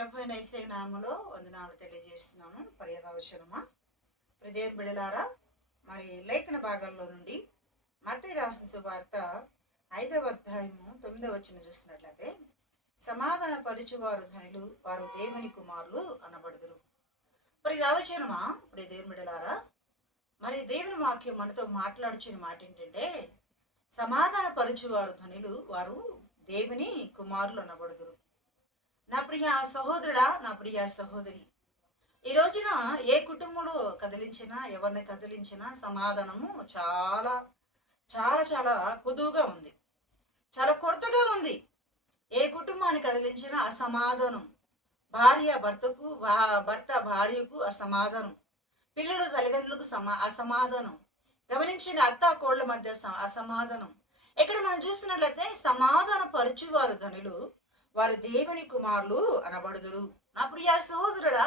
ప్రభు అయిన యేసయ్య నామములో వందనాలు తెలియజేస్తున్నాను. పర్యవచనమా ప్రియదేవుని బిడ్డలారా, మరి లేఖన భాగాల్లో నుండి మత్తయి రాసిన సువార్త 5వ అధ్యాయము 9వ వచనం చూస్తున్నట్లయితే, సమాధాన పరుచువారు ధనులు, వారు దేవుని కుమారులు అనబడుదురు. పర్యవచనమా ప్రియదేవుని బిడ్డలారా, మరి దేవుని వాక్యం మనతో మాట్లాడుచున్న మాట ఏంటంటే, సమాధాన పరుచువారు ధనులు, వారు దేవుని కుమారులు అనబడుదురు. నా ప్రియ సహోదరుడా, నా ప్రియ సహోదరి, ఈ రోజున ఏ కుటుంబంలో కదిలించినా, ఎవరిని కదిలించినా సమాధానము చాలా చాలా చాలా కొదువుగా ఉంది, చాలా కొరతగా ఉంది. ఏ కుటుంబాన్ని కదిలించినా అసమాధానం, భార్య భర్తకు, భర్త భార్యకు అసమాధానం, పిల్లలు తల్లిదండ్రులకు అసమాధానం, గమనించిన అత్త కోళ్ల మధ్య అసమాధానం. ఇక్కడ మనం చూస్తున్నట్లయితే సమాధాన పరుచువారు ధనులు, వారు దేవుని కుమారులు అనబడుదురు. నా ప్రియ సహోదరుడా,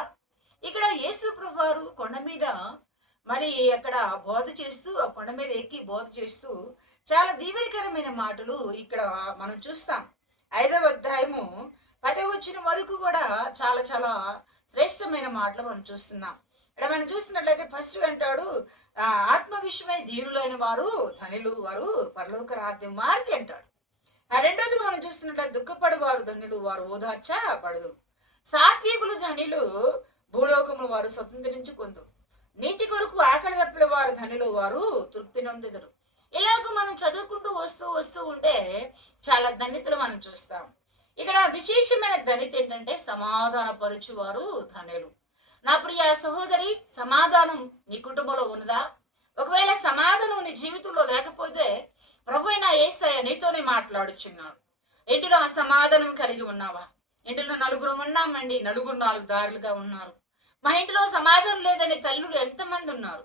ఇక్కడ యేసు ప్రభువారు కొండ మీద మరి అక్కడ బోధ చేస్తూ, ఆ కొండ మీద ఎక్కి బోధ చేస్తూ చాలా దీవెనకరమైన మాటలు ఇక్కడ మనం చూస్తాం. 5వ అధ్యాయము 10వ వచనం వరకు కూడా చాలా చాలా శ్రేష్టమైన మాటలు మనం చూస్తున్నాం. ఇక్కడ మనం చూస్తున్నట్లయితే ఫస్ట్ అంటాడు, ఆత్మ విషయమై దీనులైన వారు ధనులు, వారు పరలోక రాజ్యం వారిది అంటాడు. రెండోదిగా మనం చూస్తున్నట్లయితే దుఃఖపడు వారు ధనులు, వారు ఓదార్చబడుదు. సాత్వికులు ధనులు, భూలోకములు వారు స్వతంత్రించుకుందు. నీతి కొరకు ఆకలి తప్పిన వారు ధనులు, వారు తృప్తి నొందెదరు. ఇలాగ మనం చదువుకుంటూ వస్తూ ఉంటే చాలా ధన్యతలు మనం చూస్తాం. ఇక్కడ విశేషమైన ధన్యత ఏంటంటే సమాధాన పరుచువారు ధనులు. నా ప్రియ సహోదరి, సమాధానం నీ కుటుంబంలో ఉన్నదా? ఒకవేళ సమాధానం నీ జీవితంలో లేకపోతే ప్రభు అయిన యేసయ్య నీతోనే మాట్లాడుచున్నాడు. ఇంటిలో అసమాధానం కలిగి ఉన్నావా? ఇంటిలో నలుగురు ఉన్నామండి, నలుగురు 4 దారులుగా ఉన్నారు. మా ఇంటిలో సమాధానం లేదని తల్లులు ఎంతమంది ఉన్నారు,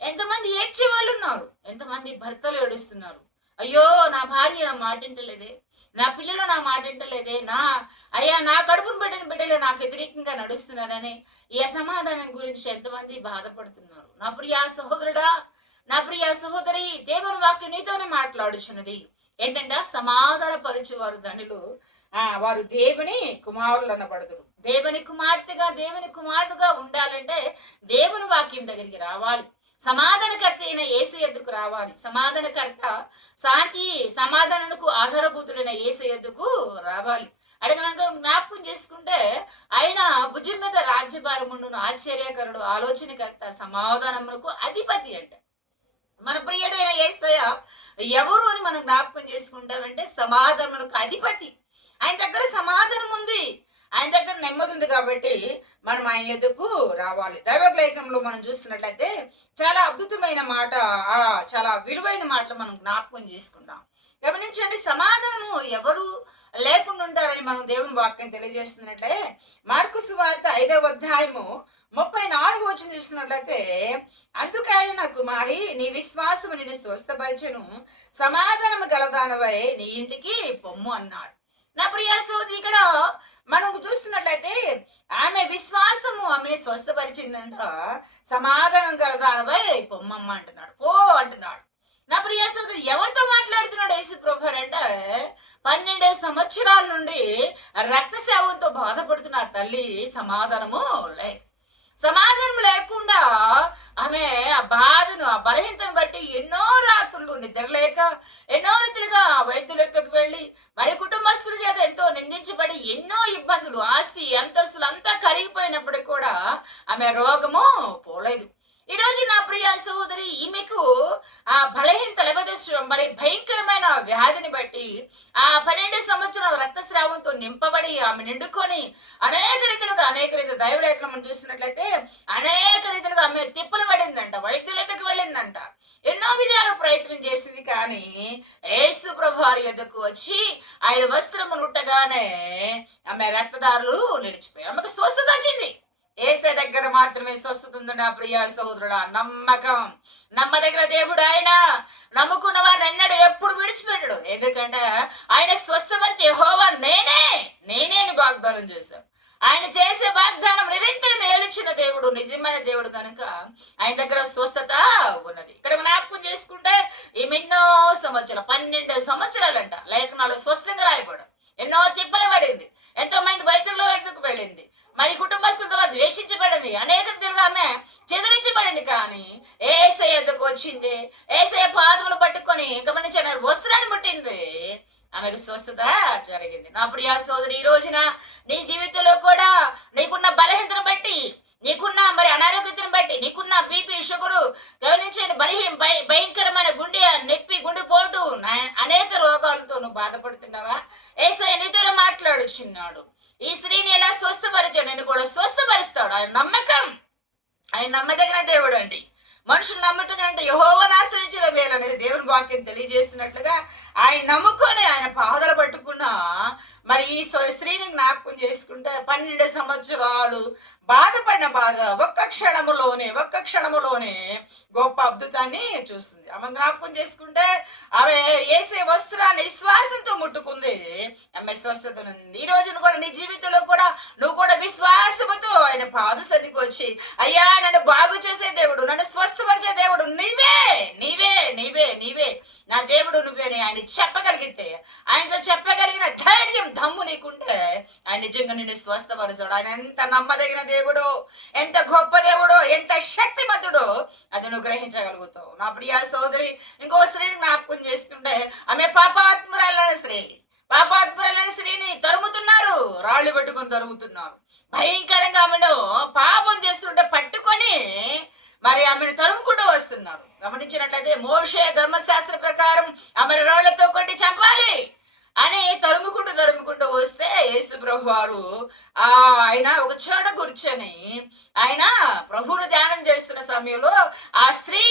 ఎంతమంది ఏడ్చే వాళ్ళు ఉన్నారు, ఎంతమంది భర్తలు ఏడుస్తున్నారు. అయ్యో నా భార్య నా మాట వింటలేదే, నా పిల్లలు నా మాట వింటలేదే, నా కడుపును పెట్టిన బిడ్డలే నాకు వ్యతిరేకంగా నడుస్తున్నారని ఈ అసమాధానం గురించి ఎంతమంది బాధపడుతున్నారు. నా ప్రియ సహోదరుడా, నా ప్రియ సహోదరి, దేవుని వాక్యం నీతోనే మాట్లాడుచున్నది. ఏంటంటే సమాధాన పరుచువారు ధనులు, వారు దేవుని కుమారులు అనబడుదురు. దేవుని కుమార్తెగా, దేవుని కుమారుడుగా ఉండాలంటే దేవుని వాక్యం దగ్గరికి రావాలి. సమాధానకర్త అయిన యేసయ్య యొద్దకు రావాలి. సమాధానకర్త, శాంతి సమాధానానికి ఆధారభూతుడైన యేసయ్య యొద్దకు రావాలి. అడగనగా జ్ఞాపకం చేసుకుంటే ఆయన భుజం మీద రాజ్యభారముండును, ఆశ్చర్యకరుడు, ఆలోచనకర్త, సమాధానమునకు అధిపతి అంట. మన ప్రియుడైన యేసయ్య ఎవరు అని మనం జ్ఞాపకం చేసుకుంటామంటే సమాధానమునకు అధిపతి. ఆయన దగ్గర సమాధానం ఉంది, ఆయన దగ్గర నెమ్మది ఉంది. కాబట్టి మనం ఆయన ఎదుకు రావాలి. దైవలేఖనంలో మనం చూస్తున్నట్లయితే చాలా అద్భుతమైన మాట, చాలా విలువైన మాటలు మనం జ్ఞాపకం చేసుకుంటాం. గమనించండి, సమాధానము ఎవరు లేకుండా ఉంటారని మనం దేవుని వాక్యం తెలియజేస్తున్నట్లే మార్కు సువార్త 5వ అధ్యాయము 34వ వచనం చూస్తున్నట్లయితే, అందుకైన కుమారి, నీ విశ్వాసము నిన్ను స్వస్థపరిచెను, సమాధానము గలదానవై నీ ఇంటికి పొమ్ము అన్నాడు. నా ప్రియ సోదరి, ఇక్కడ మనం చూస్తున్నట్లయితే ఆమె విశ్వాసము ఆమెని స్వస్థపరిచిందంట. సమాధానం గలదానవై పొమ్మమ్మ అంటున్నాడు, పో అంటున్నాడు. నా ప్రియ సోదరి, ఎవరితో మాట్లాడుతున్నాడు యేసు ప్రభు అంటే 12 సంవత్సరాల నుండి రక్తస్రావంతో బాధపడుతున్న తల్లి సమాధానము లేదు. సమాధానం లేకుండా ఆమె ఆ బాధను, ఆ బలహీనతను బట్టి ఎన్నో రాత్రులు నిద్రలేక, ఎన్నో రీతిలుగా వైద్యుల ఎత్తుకు వెళ్ళి, మరి కుటుంబస్తుల చేత ఎంతో నిందించబడి, ఎన్నో ఇబ్బందులు, ఆస్తి అంతస్తులు అంతా కరిగిపోయినప్పటికీ కూడా ఆమె రోగము పోలేదు. ఈ రోజు నా ప్రియ సహోదరి, ఈమెకు ఆ బలహీనత లేకపోతే మరి భయంకరమైన వ్యాధిని బట్టి ఆ 12 సంవత్సరాల రక్తస్రావంతో నింపబడి ఆమె నిండుకొని అనేక రీతిలో దైవరేఖలను చూసినట్లయితే అనేక రీతిలుగా ఆమె తిప్పలు పడిందంట, వైద్యుల వెళ్ళిందంట, ఎన్నో విజయాలు ప్రయత్నం చేసింది. కానీ యేసు ప్రభు వారి యొద్దకు వచ్చి ఆయన వస్త్రము ముట్టగానే ఆమె రక్తదారులు నిలిచిపోయారు. ఆమెకు స్వస్థత వచ్చింది. యేసయ్య దగ్గర మాత్రమే స్వస్థత ఉంది. నా ప్రియ సహోదరుడా, నమ్మకం, నమ్మదగిన దేవుడు ఆయన. నమ్ముకున్న వారిని అన్నాడు ఎప్పుడు విడిచిపెట్టడు. ఎందుకంటే ఆయన స్వస్థపరిచే యెహోవా నేనే అని వాగ్దానం చేశాం. ఆయన చేసే వాగ్దానం నిరంతరం ఏలుచిన దేవుడు, నిజమైన దేవుడు కనుక ఆయన దగ్గర స్వస్థత ఉన్నది. ఇక్కడ జ్ఞాపకం చేసుకుంటే ఈమె ఎన్నో సంవత్సరాలు, 12 సంవత్సరాలంట లేఖనాలు స్పష్టంగా రాయబడు. ఎన్నో తిప్పలు పడింది, ఎంతో మంది వైద్యుల వద్దకు ద్వేషించబడింది, మరి కుటుంబస్తులతో ద్వేషించబడింది, అనేక రీతిలుగా ఆమె చెదిరించబడింది. కానీ ఏసయ్య యొద్దకు వచ్చింది, ఏసయ్య పాదములు పట్టుకొని గమనించిన వస్త్రాన్ని ముట్టింది, ఆమెకు స్వస్థత జరిగింది. నా ప్రియ సోదరి, ఈ రోజున నీ జీవితంలో కూడా నీకున్న బలహీనతను బట్టి, నీకున్న మరి అనారోగ్యతను బట్టి, నీకున్న బీపీ, షుగరు, గమనించండి, భయంకరమైన గుండె నొప్పి, గుండెపోటు, అనేక రోగాలతో నువ్వు బాధపడుతున్నావా? ఏసయ్య నీతో మాట్లాడుచున్నాడు. ఈ స్త్రీని ఎలా స్వస్థపరిచాడు, నేను కూడా స్వస్థపరుస్తాడు. ఆయన నమ్మకం, ఆయన నమ్మదగిన దేవుడు అండి. మనుషులు నమ్మటం అంటే యెహోవాను ఆశ్రయించడం మేలు అనేది దేవుని వాక్యం తెలియజేస్తున్నట్లుగా ఆయన నమ్ముకొని ఆయన పాదాలు పట్టుకున్న మరి ఈ స్త్రీని జ్ఞాపకం చేసుకుంటే 12 సంవత్సరాలు బాధపడిన బాధ ఒక్క క్షణములోనే గొప్ప అద్భుతాన్ని చూస్తుంది. ఆమె జ్ఞాపకం చేసుకుంటే ఆమె ఏసే వస్త్రాన్ని విశ్వాసంతో ముట్టుకుంది, ఆమె స్వస్థత ఉంది. ఈ రోజున కూడా నీ జీవితంలో కూడా నువ్వు కూడా విశ్వాసముతో ఆయన పాద సన్నిధికి వచ్చి, అయ్యా నన్ను బాగు చేసే దేవుడు, నన్ను స్వస్థపరిచే దేవుడు నీవే, నీవే, నీవే, నీవే నా దేవుడు నువ్వేనే ఆయన చెప్పగలిగితే, ఆయనతో చెప్పగలిగిన ధైర్యం, దమ్ము నీకుంటే ఆయన నిజంగా నిన్ను స్వస్థపరుస్తాడు. ఆయన ఎంత నమ్మదగిన దేవుడో, ఎంత గొప్ప దేవుడో, ఎంత శక్తిమంతుడో అది నువ్వు గ్రహించగలుగుతావు. నా ప్రియ సోదరి, ఇంకో స్త్రీని జ్ఞాపకం చేసుకుంటే ఆమె పాపాత్మురాలైన స్త్రీని తరుముతున్నారు, రాళ్ళు పెట్టుకొని తరుముతున్నారు. భయంకరంగా ఆమెను పాపం చేస్తుంటే పట్టుకొని మరి ఆమెను తరుముకుంటూ వస్తున్నారు. గమనించినట్లయితే మోషే ధర్మశాస్త్ర ప్రకారం ఆమెను రాళ్లతో కొట్టి చంపాలి అని తరుముకుంటూ వస్తే యేసు ప్రభు వారు ఆయన ఒక చోట కూర్చొని ఆయన ప్రభువును ధ్యానం చేస్తున్న సమయంలో ఆ స్త్రీ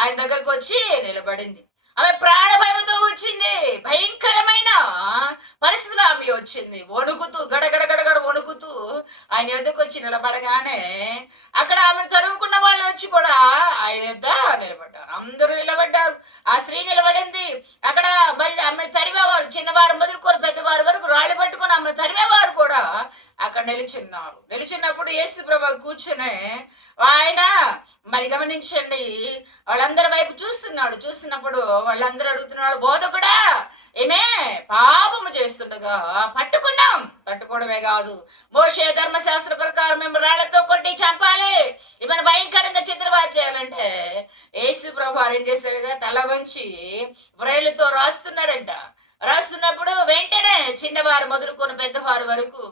ఆయన దగ్గరకు వచ్చి నిలబడింది. ఆమె ప్రాణభయంతో వచ్చింది, భయంకరమైన పరిస్థితులు ఆమె వచ్చింది, వణుకుతూ గడగడ వణుకుతూ ఆయన ఎద్దుకు వచ్చి నిలబడగానే అక్కడ ఆమెను తరుముకున్న వాళ్ళు వచ్చి కూడా ఆయన ఎద్ద నిలబడ్డారు. అందరూ నిలబడ్డారు, ఆ స్త్రీ నిలబడింది. అక్కడ మరి ఆమెను తరిమేవారు, చిన్నవారు మొదలుకొని పెద్దవారి వరకు రాళ్ళు పట్టుకొని ఆమెను తరిమేవారు కూడా అక్కడ నిలిచినప్పుడు యేసు ప్రభు కూర్చునే ఆయన మరి గమనించండి, వాళ్ళందరి వైపు చూస్తున్నప్పుడు వాళ్ళందరూ అడుగుతున్నాడు, బోధకుడా ఏమే పాపము చేస్తుండగా పట్టుకోవడమే కాదు, మోషే ధర్మశాస్త్ర ప్రకారం మేము రాళ్లతో కొట్టి చంపాలి, ఇవన్నీ భయంకరంగా చిత్రబాధ చేయాలంటే యేసు ప్రభు ఏం చేస్తాడుగా, తల వంచి వ్రేలుతో రాస్తున్నప్పుడు వెంటనే చిన్నవారు మొదలుకొని పెద్దవారు వరకు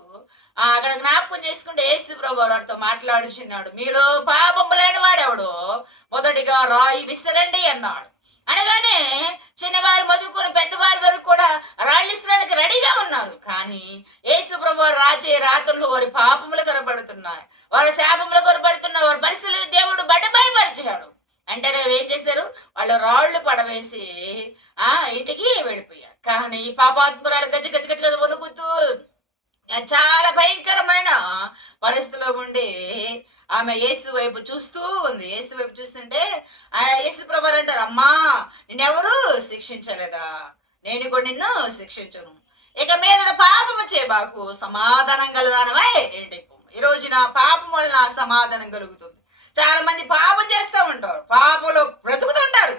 అక్కడ జ్ఞాపకం చేసుకుంటే యేసు ప్రభు వారితో మాట్లాడుచున్నాడు. మీలో పాపము లేని వాడెవడో మొదటిగా రాయి విసరండి అన్నాడు. అనగానే చిన్నవారు మొదలుకొని పెద్దవారి వరకు కూడా రాళ్ళు ఇసరడానికి రెడీగా ఉన్నారు. కానీ యేసు ప్రభు వారు రాచే రాత్రులు వారి పాపములు కనబడుతున్నాయి, వారి శాపములు కనబడుతున్నాయి, వారి పరిస్థితులు దేవుడు బయటపరిచాడు. అంటే ఏం చేశారు, వాళ్ళు రాళ్ళు పడవేసి ఇంటికి వెళ్ళిపోయారు. కానీ పాపాత్మురాలు గజ వణుకుతూ చాలా భయంకరమైన పరిస్థితిలో ఉండి ఆమె యేసు వైపు చూస్తూ ఉంది. యేసు వైపు చూస్తుంటే యేసు ప్రభు అంటారు, అమ్మా నిన్నెవరు శిక్షించలేదా, నేను కూడా నిన్ను శిక్షించను, ఇక మీద పాపము చేయబాకు, సమాధానం కలదానమై ఏంటి. ఈ రోజున పాపం వలన సమాధానం కలుగుతుంది. చాలా మంది పాపం చేస్తూ ఉంటారు, పాపంలో బ్రతుకుతుంటారు,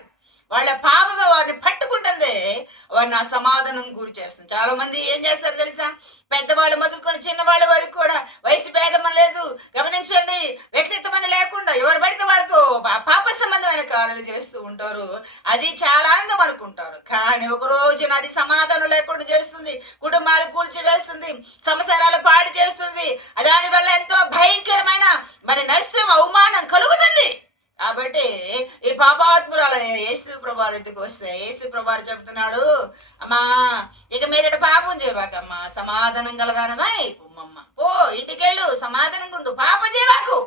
వాళ్ళ పాపమే వారిని పట్టుకుంటుంది, వారిని అసమాధానం గురి చేస్తుంది. చాలా మంది ఏం చేస్తారు తెలుసా, పెద్దవాళ్ళు మొదలుకొని చిన్నవాళ్ళ వరకు కూడా వయసు భేదం లేదు, గమనించండి, వ్యక్తిత్వం లేకుండా ఎవరు పడితే వాళ్ళతో పాప సంబంధమైన కార్యాలు చేస్తూ ఉంటారు. అది చాలా ఆనందం అనుకుంటారు. కానీ ఒక రోజున అది సమాధానం లేకుండా చేస్తుంది, కుటుంబాలు కూల్చివేస్తుంది, సంసారాలు పాడు చేస్తుంది. దానివల్ల ఎంతో భయంకరమైన మరి నష్టం, అవమానం కలుగుతుంది. కాబట్టి ఈ పాపాత్మురాల యేసు ప్రభు ఎందుకు వస్తే యేసు ప్రభు చెప్తున్నాడు, అమ్మా ఇక మీదట పాపం చేయబాకమ్మా, సమాధానం గలదానమై పొమ్మమ్మ, పో ఇంటికెళ్ళు, సమాధానం ఉండు, పాపం చేయబాకు.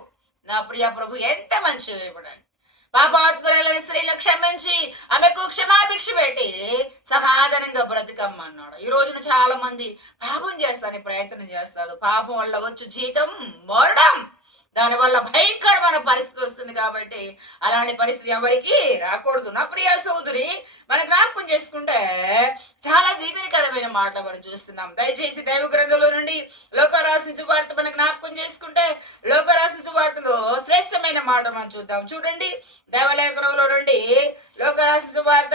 నా ప్రియ ప్రభు ఎంత మంచిది ఇవ్వడండి. పాపాత్మురాల స్త్రీలు క్షమించి ఆమెకు క్షమాభిక్ష పెట్టి సమాధానంగా బ్రతికమ్మన్నాడు. ఈ రోజున చాలా మంది పాపం చేస్తానికి ప్రయత్నం చేస్తారు. పాపం వల్ల వచ్చు జీతం మరణం, దానివల్ల భయంకరమైన పరిస్థితి వస్తుంది. కాబట్టి అలాంటి పరిస్థితి ఎవరికి రాకూడదు. నా ప్రియ సోదరి, మన జ్ఞాపకం చేసుకుంటే చాలా దీవెనకరమైన మాటలు మనం చూస్తున్నాం. దయచేసి దైవ గ్రంథంలో నుండి లోకరాసిన సువార్త మన జ్ఞాపకం చేసుకుంటే లోకరాసిన సువార్తలో శ్రేష్టమైన మాట మనం చూద్దాం. చూడండి, దైవలేఖనంలో నుండి లోకరాసిన సువార్త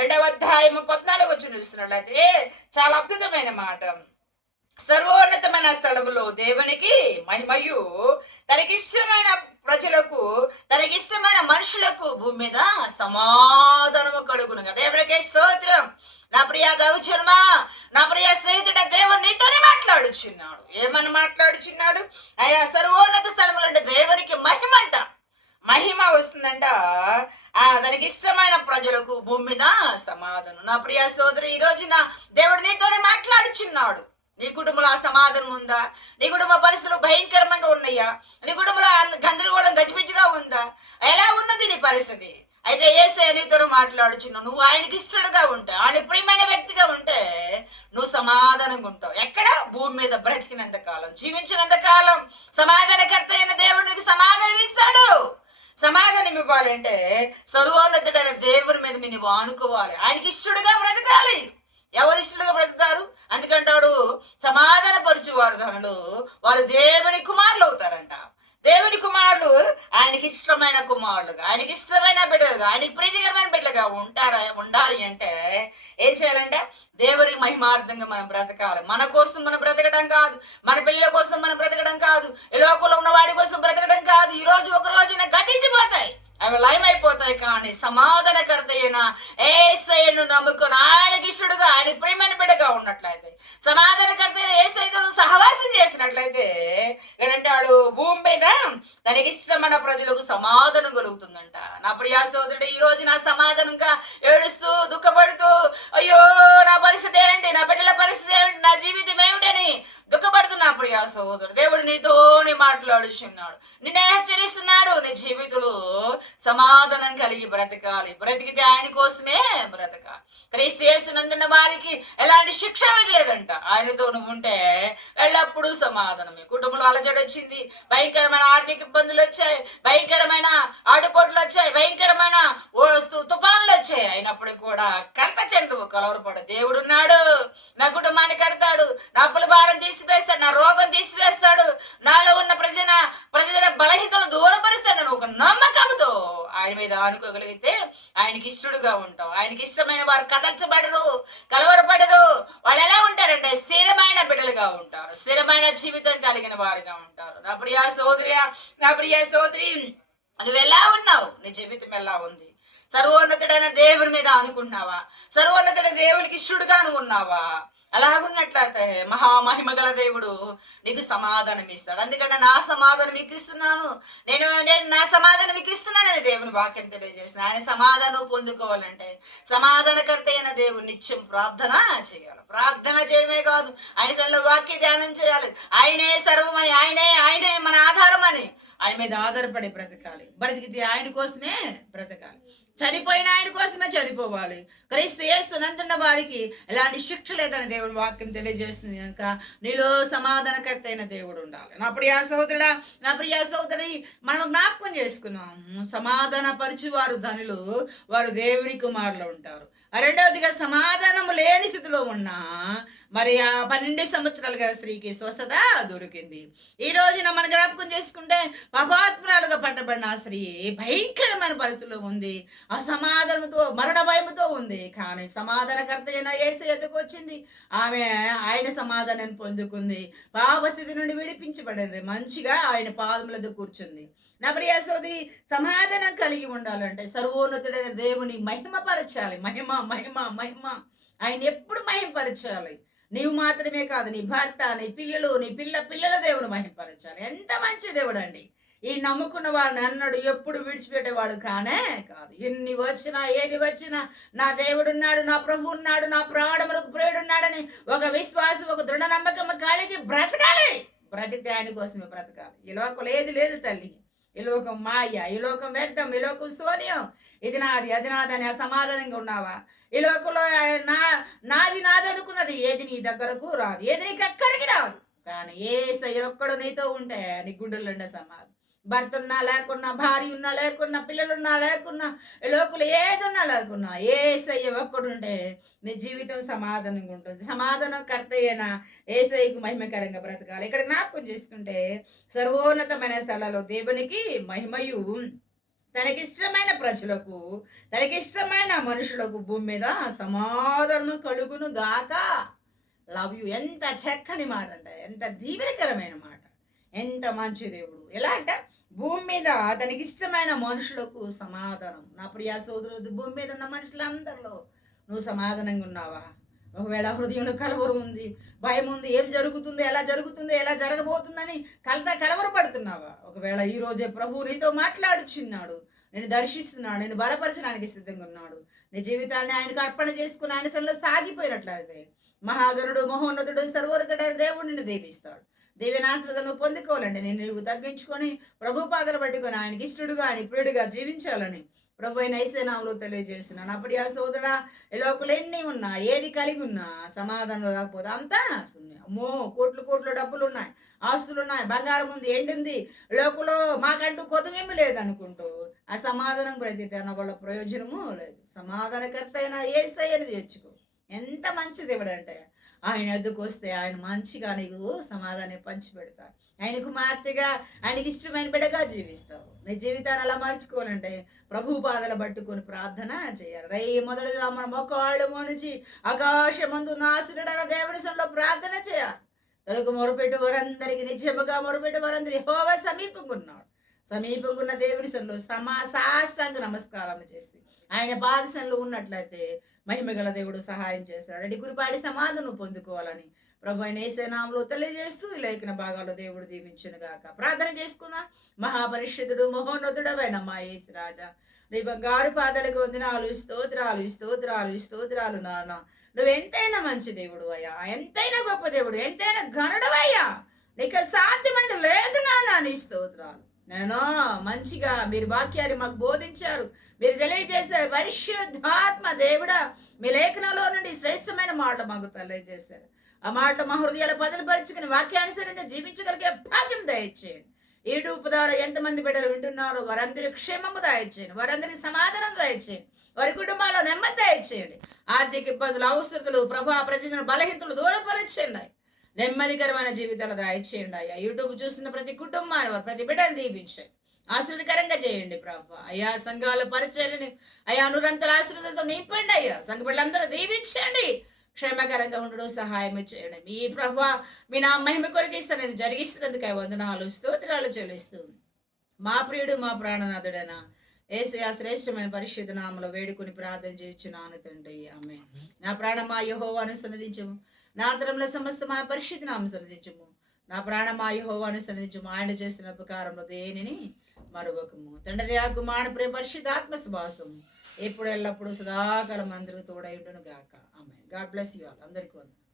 2వ అధ్యాయం 14 చూస్తున్నట్లయితే చాలా అద్భుతమైన మాట. సర్వోన్నతమైన స్థలములో దేవునికి మహిమయు, తనకిష్టమైన ప్రజలకు, తనకిష్టమైన మనుషులకు భూమి మీద సమాధానము కలుగును కదా. దేవుడికే స్తోత్రం. నా ప్రియ దైవజనుమా, నా ప్రియ స్నేహితుడ, దేవుడు నీతోనే మాట్లాడుచున్నాడు. ఏమని మాట్లాడుచున్నాడు? అయ్యా సర్వోన్నత స్థలములు అంటే దేవునికి మహిమ అంట. మహిమ వస్తుందంట. దానికి ఇష్టమైన ప్రజలకు భూమి మీద సమాధానం. నా ప్రియ సోదరి, ఈ రోజున దేవుడు నీతోనే మాట్లాడుచున్నాడు. నీ కుటుంబంలో ఆ సమాధానం ఉందా? నీ కుటుంబ పరిస్థితులు భయంకరంగా ఉన్నాయా? నీ కుటుంబంలో గందరగోళం గజిబిజిగా ఉందా? ఎలా ఉన్నది నీ పరిస్థితి? అయితే యేసయ్య నీతో మాట్లాడుచున్నావు. నువ్వు ఆయనకి ఇష్టడుగా ఉంటే, ఆయన ప్రియమైన వ్యక్తిగా ఉంటే నువ్వు సమాధానంగా ఉంటావు. ఎక్కడ? భూమి మీద బ్రతికినంత కాలం, జీవించినంత కాలం సమాధానకర్త అయిన దేవుడు నీకు సమాధానం ఇస్తాడు. సమాధానం ఇవ్వాలంటే సర్వోన్నతుడైన దేవుని మీద నువ్వు ఆనుకోవాలి. ఆయనకి ఇష్టడుగా బ్రతకాలి. ఎవరు ఇష్టడుగా బ్రతుకుతారు? అందుకంటాడు, సమాధాన పరుచువారు ధనులు వారు దేవుని కుమారులు అవుతారంట. దేవుని కుమారులు ఆయనకి ఇష్టమైన కుమారులుగా, ఆయనకి ఇష్టమైన బిడ్డలుగా, ఆయనకి ప్రీతికరమైన బిడ్డలుగా ఉండాలి అంటే ఏం చేయాలంటే దేవునికి మహిమార్థంగా మనం బ్రతకాలి. మన కోసం మనం బ్రతకడం కాదు, మన పిల్లల కోసం మనం బ్రతకడం కాదు, ఈ లోకంలో ఉన్న వాడి కోసం బ్రతకడం కాదు. ఈ రోజు ఒక రోజున గతించిపోతాయి, అవి లయమైపోతాయి. కానీ సమాధానకర్త అయిన యేసయ్యను నమ్ముకొని ఆయనకి ఇష్టడుగా, ఆయనకి ప్రేమైన బిడ్డగా ఉన్నట్లయితే, సమాధానకర్త అయిన యేసయ్యతో సహవాసం చేసినట్లయితే ఏంటంటాడు, భూమి మీద తనకి ఇష్టమైన ప్రజలకు సమాధానం కలుగుతుందంట. నా ప్రియా సోదరుడు, ఈ రోజు నా సమాధానంగా ఏడుస్తూ దుఃఖపడుతూ, అయ్యో నా పరిస్థితి ఏంటి, నా బిడ్డల పరిస్థితి ఏమిటి, నా జీవితం ఏమిటని దుఃఖపడుతున్నా ప్రియా సోదరుడు, దేవుడు నీతోనే మాట్లాడుచున్నాడు, నిన్నే హెచ్చరిస్తున్నాడు. నీ జీవితంలో సమాధానం కలిగి బ్రతకాలి. బ్రతికితే ఆయన కోసమే బ్రతకాలి. క్రీస్తు యేసునందున్న వారికి ఎలాంటి శిక్ష లేదంట. ఆయనతో నువ్వు ఉంటే ఎల్లప్పుడూ సమాధానమే. కుటుంబంలో అలజడి వచ్చింది, భయంకరమైన ఆర్థిక ఇబ్బందులు వచ్చాయి, భయంకరమైన ఆటుపోట్లు వచ్చాయి, భయంకరమైన తుఫాన్లు వచ్చాయి. అయినప్పటికీ కూడా కలత చెందువు, కలవరపడు. దేవుడు ఉన్నాడు, నా కుటుంబాన్ని కడతాడు, నా అప్పుల భారం తీసివేస్తాడు, నా రోగం తీసివేస్తాడు, నాలో ఉన్న ప్రతిదిన బలహీనతలు దూరపరుస్తాడు. నువ్వు ఒక నమ్మకంతో ఆయన మీద ఆనుకోగలిగితే ఆయనకి ఇష్టడుగా ఉంటావు. ఆయనకి ఇష్టమైన వారు కదల్చబడరు, కలవరపడరు. వాళ్ళు ఎలా ఉంటారంటే స్థిరమైన బిడ్డలుగా ఉంటారు, స్థిరమైన జీవితం కలిగిన వారుగా ఉంటారు. నా ప్రియా సోదరి, నా ప్రియా సోదరి, నువ్వు ఎలా ఉన్నావు? నీ జీవితం ఎలా ఉంది? సర్వోన్నతుడైన దేవుని మీద అనుకున్నావా? సర్వోన్నతుడైన దేవునికి ఇష్టడుగా నువ్వు ఉన్నావా? అలాగున్నట్లయితే మహామహిమ గల దేవుడు నీకు సమాధానం ఇస్తాడు. అందుకంటే నా సమాధానం మీకు ఇస్తున్నాను, నేను నా సమాధానం మీకు ఇస్తున్నానని దేవుని వాక్యం తెలియజేసిన. ఆయన సమాధానం పొందుకోవాలంటే సమాధానకర్త అయిన దేవుడు నిత్యం ప్రార్థన చేయాలి. ప్రార్థన చేయడమే కాదు, ఆయన సన్నిధిలో వాక్య ధ్యానం చేయాలి. ఆయనే సర్వమని, ఆయనే మన ఆధారం అని ఆయన మీద ఆధారపడి బ్రతకాలి. బ్రతికితే ఆయన కోసమే బ్రతకాలి, చనిపోయిన ఆయన కోసమే చనిపోవాలి. క్రీస్తు యేసునందున్న వారికి ఎలాంటి శిక్ష లేదని దేవుని వాక్యం తెలియజేస్తుంది. కనుక నీలో సమాధానకర్త అయిన దేవుడు ఉండాలి. నా ప్రియా సహోదరుడా, నా ప్రియా సహోదరి, మనం జ్ఞాపకం చేసుకున్నాము, సమాధాన పరుచువారు ధనులు వారు దేవుని కుమారులు ఉంటారు. రెండవదిగా సమాధానం లేని స్థితిలో ఉన్న మరి ఆ 12 సంవత్సరాలు గల స్త్రీకి స్వస్థత దొరికింది. ఈ రోజున మన జ్ఞాపకం చేసుకుంటే పాపాత్మురాలుగా పట్టబడిన ఆ స్త్రీ భయంకరమైన పరిస్థితుల్లో ఉంది, అసమాధానంతో మరణ భయముతో ఉంది. కానీ సమాధానకర్త అయిన యేసయ్య ఎద్దుకు వచ్చింది, ఆమె ఆయన సమాధానాన్ని పొందుకుంది, పాపస్థితి నుండి విడిపించబడింది, మంచిగా ఆయన పాదములతో కూర్చుంది. నా ప్రియ సోదరి, సమాధానం కలిగి ఉండాలంటే సర్వోన్నతుడైన దేవుని మహిమపరచాలి. మహిమ మహిమ మహిమ ఆయన ఎప్పుడు మహిమపరచాలి. నీవు మాత్రమే కాదు, నీ భర్త, నీ పిల్లలు, నీ పిల్లల దేవుని మహిమపరచాలి. ఎంత మంచి దేవుడు అండి! ఈ నమ్ముకున్న వారిని అన్నాడు ఎప్పుడు విడిచిపెట్టేవాడు కానే కాదు. ఎన్ని వచ్చినా ఏది వచ్చినా నా దేవుడు ఉన్నాడు, నా ప్రభు ఉన్నాడు, నా ప్రాణములకు ప్రియుడున్నాడని ఒక విశ్వాసం, ఒక దృఢ నమ్మకం కలిగి బ్రతకాలి. బ్రతికితే ఆయన కోసమే బ్రతకాలి. ఈ లోకంలో ఏది లేదు తల్లి. ఈ లోకం మాయ, ఈ లోకం వ్యర్థం, ఈ లోకం శూన్యం. ఇది నాది, అది నాదని అసమాధానంగా ఉన్నావా? ఈ లోకంలో నాది అనుకున్నది ఏది నీ దగ్గరకు రాదు, ఏది నీకు ఎక్కడికి రాదు. కానీ యేసయ్య ఒక్కడు నీతో ఉంటే నీ గుండెల్లో ఉండే సమాధానం. భర్త ఉన్నా లేకున్నా, భార్య ఉన్నా లేకున్నా, పిల్లలున్నా లేకున్నా, ఈ లోకంలో ఏదున్నా లేకున్నా యేసయ్య ఒక్కడుంటే నీ జీవితం సమాధానంగా ఉంటుంది. సమాధానం కర్త అయిన యేసయ్యకు మహిమకరంగా బ్రతకాలి. ఇక్కడ జ్ఞాపకం చేసుకుంటే సర్వోన్నతమైన స్థలాల్లో దేవునికి మహిమయు, తనకిష్టమైన ప్రజలకు, తనకిష్టమైన మనుషులకు భూమి మీద సమాధానం కలుగును గాక. Love you. ఎంత చక్కని మాట అంట, ఎంత దీవెనకరమైన మాట, ఎంత మంచి దేవుడు. ఎలా అంట, భూమి మీద తనకి ఇష్టమైన మనుషులకు సమాధానం. నా ప్రియ సోదరుడు, భూమి మీద ఉన్న మనుషులందరిలో నువ్వు సమాధానంగా ఉన్నావా? ఒకవేళ హృదయంలో కలవరం ఉంది, భయం ఉంది, ఏం జరుగుతుందో, ఎలా జరుగుతుందో, ఎలా జరగబోతుందని కలవరపడుతున్నావా? ఒకవేళ ఈ రోజే ప్రభువు నీతో మాట్లాడుచున్నాడు, నేను దర్శిస్తున్నాడు, నేను బలపరచడానికి సిద్ధంగా ఉన్నాడు. నీ జీవితాన్ని ఆయనకు అర్పణ చేసుకుని ఆయన సన్నిధిలో సాగిపోయినట్లయితే మహాగణుడు, మహోన్నతుడు, సర్వోన్నతుడైన దేవుడు నిన్ను దీవిస్తాడు. దీవెనాశ్రతను పొందుకోవాలండి. నేను నువ్వు తగ్గించుకొని ప్రభు పాదలు పట్టుకొని ఆయనకి ఇష్టడుగా, ఆయన ప్రియుడిగా జీవించాలని ప్రభు అయిన యేసు నామములో తెలియజేస్తున్నాను. అప్పుడు ఆ సోదరుడా, ఈ లోకంలో ఎన్ని ఉన్నా, ఏది కలిగి ఉన్నా సమాధానం రాకపోతే అంతా శూన్యం. అమ్మో, కోట్లు కోట్లు డబ్బులు ఉన్నాయి, ఆస్తులు ఉన్నాయి, బంగారం ఉంది, ఎండుంది, లోకంలో మాకంటూ కొత్తమేమి లేదనుకుంటూ ఆ సమాధానం ప్రతి దాని వల్ల ప్రయోజనము లేదు. సమాధానకర్త అయిన యేసయ్యని తెచ్చుకో. ఎంత మంచి దేవుడు అంటే, ఆయన ఎద్దుకు వస్తే ఆయన మంచిగా నీకు సమాధానం పంచి పెడతాడు. ఆయన కుమార్తెగా, ఆయనకి ఇష్టమైన బిడ్డగా జీవిస్తావు. నీ జీవితాన్ని అలా మార్చుకోవాలంటే ప్రభు పాదలు పట్టుకొని ప్రార్థన చేయాలి. మొదటిగా మన మొక్కవాళ్ళు మోనిచి ఆకాశమందు నాశనుడైన దేవుని సన్నిధిలో ప్రార్థన చేయాలి. తనకు మొరపెట్టు వారందరికీ, నిజముగా మొరపెట్టు వారందరి యెహోవా సమీపంగా ఉన్నాడు. సమీపంగా ఉన్న దేవుని సన్నిధిలో సాష్టాంగ నమస్కారం చేసి ఆయన పాదసంలో ఉన్నట్లయితే మహిమగల దేవుడు సహాయం చేస్తాడు. అడి గురిపాడి సమాధానం పొందుకోవాలని ప్రభు అయిన యేసు నామములో తెలియజేస్తూ ఈ లేఖన భాగాల్లో దేవుడు దీవించును గాక. ప్రార్థన చేసుకుందాం. మహాపరిషుద్ధుడు, మహోన్నతుడవైన మా యేసు రాజా, నీ బంగారు పాదాలకు వందనాలు, స్తోత్రాలు స్తోత్రాలు స్తోత్రాలు. నాన్న, నువ్వు ఎంతైనా మంచి దేవుడు అయ్యా, ఎంతైనా గొప్ప దేవుడు, ఎంతైనా ఘనుడవయ్యా, నీకు సాధ్యమైనది లేదు నాన్న. నీ స్తోత్రాలు. నేను మంచిగా మీరు వాక్యాన్ని మాకు బోధించారు, మీరు తెలియజేశారు. పరిశుద్ధాత్మ దేవుడా, మీ లేఖనంలో నుండి శ్రేష్టమైన మాట మాకు తెలియజేశారు. ఆ మాట మా హృదయాల పదనపరుచుకుని వాక్యానుసారంగా జీవించగలిగే భాగ్యం దయచేయండి. ఈ డూపు ద్వారా ఎంతమంది బిడ్డలు వింటున్నారో వారందరి క్షేమము దయచేయండి, వారందరికి సమాధానం దయచేయండి, వారి కుటుంబాల్లో నెమ్మది దయచేయండి. ఆర్థిక ఇబ్బందులు, అవసరతలు, ప్రభా ప్రతిదిన బలహీనతలు దూరపరచండి. నెమ్మదికరమైన జీవితాలు దయచేయండి అయ్యా. యూట్యూబ్ చూస్తున్న ప్రతి కుటుంబాన్ని, వారు ప్రతి బిడ్డను దీవించండి, ఆశీర్వదకరంగా చేయండి ప్రభా. అయ్యా సంఘాల పరిచర్యని అయ్యా అనురంతల ఆశీర్వాదంతో నింపండి అయ్యా. సంఘ బిడ్డలందరూ దీవించండి, క్షేమకరంగా ఉండడం సహాయం చేయండి. మీ ప్రభా, మీ నా మహిమ కొరకు ఇస్తున్నది జరిగిస్తున్నందుకు వందనాలు, స్తోత్రాలు చెల్లిస్తూ మా ప్రియుడు, మా ప్రాణనాథుడైన యేసయ్య శ్రేష్టమైన పరిశుద్ధ నామములో వేడుకొని ప్రార్థన చేయుచున్నాను తండ్రి, ఆమేన్. నా ప్రాణమా యెహోవాను సన్నిధించుము, నా అంతరంలో సమస్త మా పరిశుద్ధ నామమును సన్నిధించుము. నా ప్రాణమా యెహోవాను సన్నిధించుము, ఆయన చేస్తున్న ఉపకారంలో దేనిని మరొకము. తండ్రి ఆ కుమారుని ప్రియ పరిశుద్ధాత్మ సువాసము ఎప్పుడు ఎల్లప్పుడు సదాకాలం అందరికీ తోడై ఉండును గాక. Amen. God bless you all. అందరికీ వందనాలు.